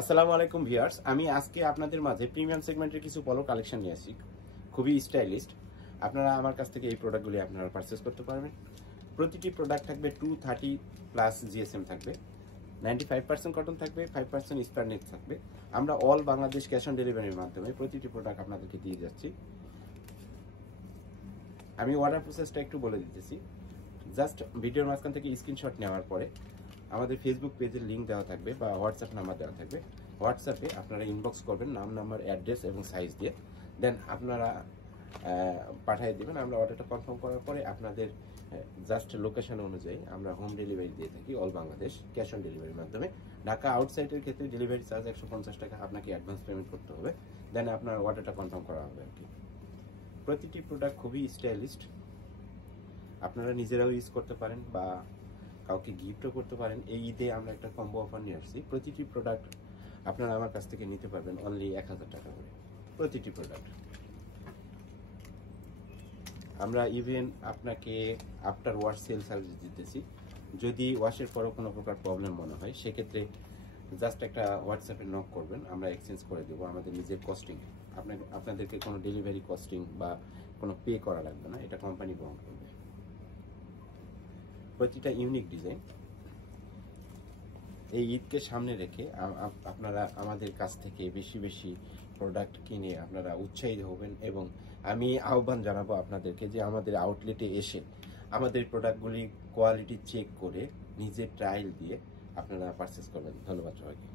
আসসালামু আলাইকুম ভিউয়ার্স, আমি আজকে আপনাদের মাঝে প্রিমিয়াম সেগমেন্টের কিছু পলো কালেকশন নিয়ে আসি। খুবই স্টাইলিস্ট। আপনারা আমার কাছ থেকে এই প্রোডাক্টগুলি আপনারা পারচেস করতে পারবেন। প্রতিটি প্রোডাক্ট থাকবে 230 প্লাস জিএসএম থাকবে, 95% কটন থাকবে, 5% স্পারনেট থাকবে। আমরা অল বাংলাদেশ ক্যাশ অন ডেলিভারির মাধ্যমে প্রতিটি প্রোডাক্ট আপনাদেরকে দিয়ে যাচ্ছি। আমি অর্ডার প্রসেসটা একটু বলে দিতেছি। জাস্ট ভিডিওর মাঝখান থেকে স্ক্রিনশট নেওয়ার পরে আমাদের ফেসবুক পেজের লিঙ্ক দেওয়া থাকবে বা হোয়াটসঅ্যাপ নাম্বার দেওয়া থাকবে। হোয়াটসঅ্যাপে আপনারা ইনবক্স করবেন নাম, নাম্বার, অ্যাড্রেস এবং সাইজ দিয়ে, দেন আপনারা পাঠিয়ে দেবেন। আমরা অর্ডারটা কনফার্ম করার পরে আপনাদের জাস্ট লোকেশন অনুযায়ী আমরা হোম ডেলিভারি দিয়ে থাকি অল বাংলাদেশ ক্যাশ অন ডেলিভারির মাধ্যমে। ঢাকা আউটসাইডের ক্ষেত্রে ডেলিভারি চার্জ 150 টাকা আপনাকে অ্যাডভান্স পেমেন্ট করতে হবে, দেন আপনার অর্ডারটা কনফার্ম করা হবে আর কি। প্রতিটি প্রোডাক্ট খুবই স্টাইলিস্ট, আপনারা নিজেরাও ইউজ করতে পারেন বা কাউকে গিফটও করতে পারেন। এই ঈদে আমরা একটা কম্বো অফার নিয়ে আসছি। প্রতিটি প্রোডাক্ট আপনারা আমার কাছ থেকে নিতে পারবেন অনলি 1000 টাকা করে প্রতিটি প্রোডাক্ট। আমরা ইভেন আপনাকে আফটার ওয়াশ সেল সার্ভিস দিতেছি। যদি ওয়াশের পরও কোনো প্রকার প্রবলেম মনে হয় সেক্ষেত্রে জাস্ট একটা হোয়াটসঅ্যাপে নক করবেন, আমরা এক্সচেঞ্জ করে দেবো আমাদের নিজের কস্টিং। আপনাদেরকে কোনো ডেলিভারি কস্টিং বা কোনো পে করা লাগবে না, এটা কোম্পানি বহন করবে। প্রতিটা ইউনিক ডিজাইন। এই ঈদকে সামনে রেখে আপনারা আমাদের কাছ থেকে বেশি বেশি প্রোডাক্ট কিনে আপনারা উৎসাহিত হবেন এবং আমি আহ্বান জানাবো আপনাদেরকে যে আমাদের আউটলেটে এসে আমাদের প্রোডাক্টগুলি কোয়ালিটি চেক করে নিজে ট্রায়াল দিয়ে আপনারা পারচেস করবেন। ধন্যবাদ সবাইকে।